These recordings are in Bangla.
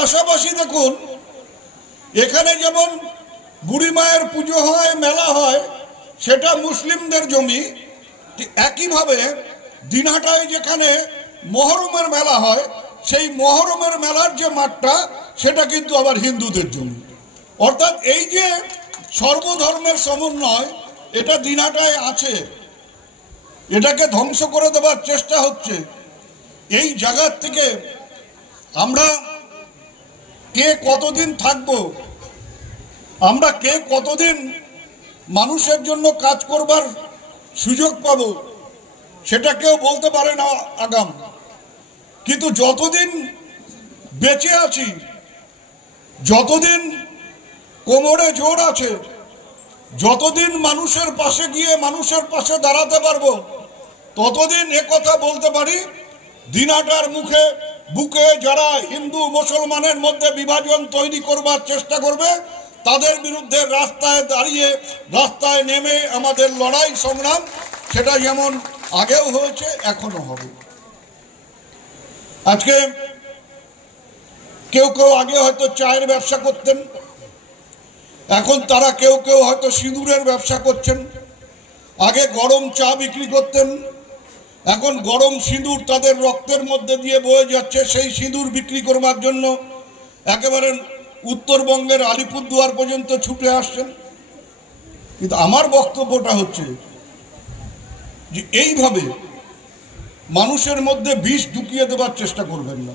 পাশাপাশি দেখুন এখানে যেমন বুড়ি মায়ের পুজো হয়, মেলা হয়, সেটা মুসলিমদের জমি। একইভাবে দিনহাটায় যেখানে মহরমের মেলা হয়, সেই মহরমের মেলার যে মাঠটা সেটা কিন্তু আবার হিন্দুদের জমি। অর্থাৎ এই যে সর্বধর্মের সমন্বয়, এটা দিনহাটায় আছে, এটাকে ধ্বংস করে দেওয়ার চেষ্টা হচ্ছে। এই জায়গার থেকে আমরা কে কতদিন থাকবো, আমরা কে কতদিন মানুষের জন্য কাজ করবার সুযোগ পাবো, সেটা কেউ বলতে পারে না আগাম। কিন্তু যতদিন বেঁচে আছি, যতদিন কোমরে জোর আছে, যতদিন মানুষের পাশে গিয়ে মানুষের পাশে দাঁড়াতে পারবো, ততদিন একথা বলতে পারি, দিনহাটার বুকে যারা হিন্দু মুসলমানের মধ্যে বিভাজন তৈরি করবার চেষ্টা করবে, তাদের বিরুদ্ধে রাস্তায় দাঁড়িয়ে, রাস্তায় নেমে আমাদের লড়াই সংগ্রাম, সেটা যেমন আগেও হয়েছে এখনো হবে। আজকে কেউ কেউ আগে হয়তো চায়ের ব্যবসা করতেন, এখন তারা কেউ কেউ হয়তো সিঁদুরের ব্যবসা করছেন। আগে গরম চা বিক্রি করতেন, এখন গরম সিঁদুর তাদের রক্তের মধ্যে দিয়ে বয়ে যাচ্ছে। সেই সিঁদুর বিক্রি করবার জন্য একেবারে উত্তরবঙ্গের আলিপুরদুয়ার পর্যন্ত ছুটে আসছেন। কিন্তু আমার বক্তব্যটা হচ্ছে যে এইভাবে মানুষের মধ্যে বিষ ঢুকিয়ে দেবার চেষ্টা করবেন না।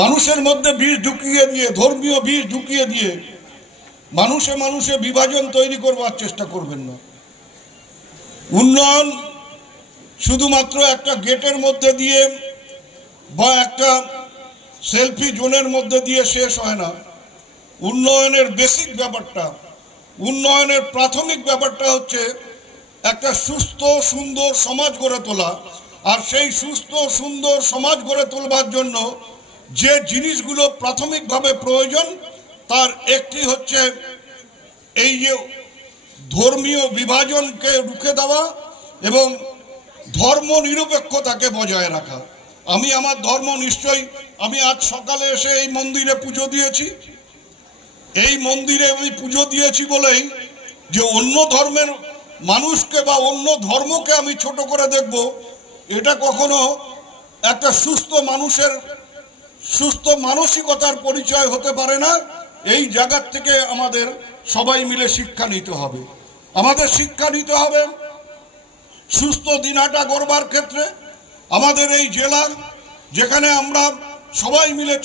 মানুষের মধ্যে বিষ ঢুকিয়ে দিয়ে, ধর্মীয় বিষ ঢুকিয়ে দিয়ে মানুষে মানুষে বিভাজন তৈরি করবার চেষ্টা করবেন না। উন্নয়ন শুধুমাত্র একটা গেটের মধ্যে দিয়ে বা একটা সেলফি জোনের মধ্যে দিয়ে শেষ হয় না। উন্নয়নের বেসিক ব্যাপারটা, উন্নয়নের প্রাথমিক ব্যাপারটা হচ্ছে একটা সুস্থ সুন্দর সমাজ গড়ে তোলা। আর সেই সুস্থ সুন্দর সমাজ গড়ে তোলবার জন্য যে জিনিসগুলো প্রাথমিকভাবে প্রয়োজন, তার একটি হচ্ছে এই যে ধর্মীয় বিভাজনকে রুখে দেওয়া এবং ধর্ম নিরপেক্ষতাকে বজায় রাখা। আমি আমার ধর্ম নিশ্চয়ই, আমি আজ সকালে এসে এই মন্দিরে পুজো দিয়েছি। এই মন্দিরে আমি পুজো দিয়েছি বলেই যে অন্য ধর্মের মানুষকে বা অন্য ধর্মকে আমি ছোট করে দেখব, এটা কখনো একটা সুস্থ মানুষের সুস্থ মানসিকতার পরিচয় হতে পারে না। এই জায়গার থেকে আমাদের সবাই মিলে শিক্ষা নিতে হবে। আমাদের শিক্ষা নিতে হবে সুস্থ দিনহাটা গড়বার ক্ষেত্রে। আমাদের এই জেলা, যেখানে আমরা সবাই মিলে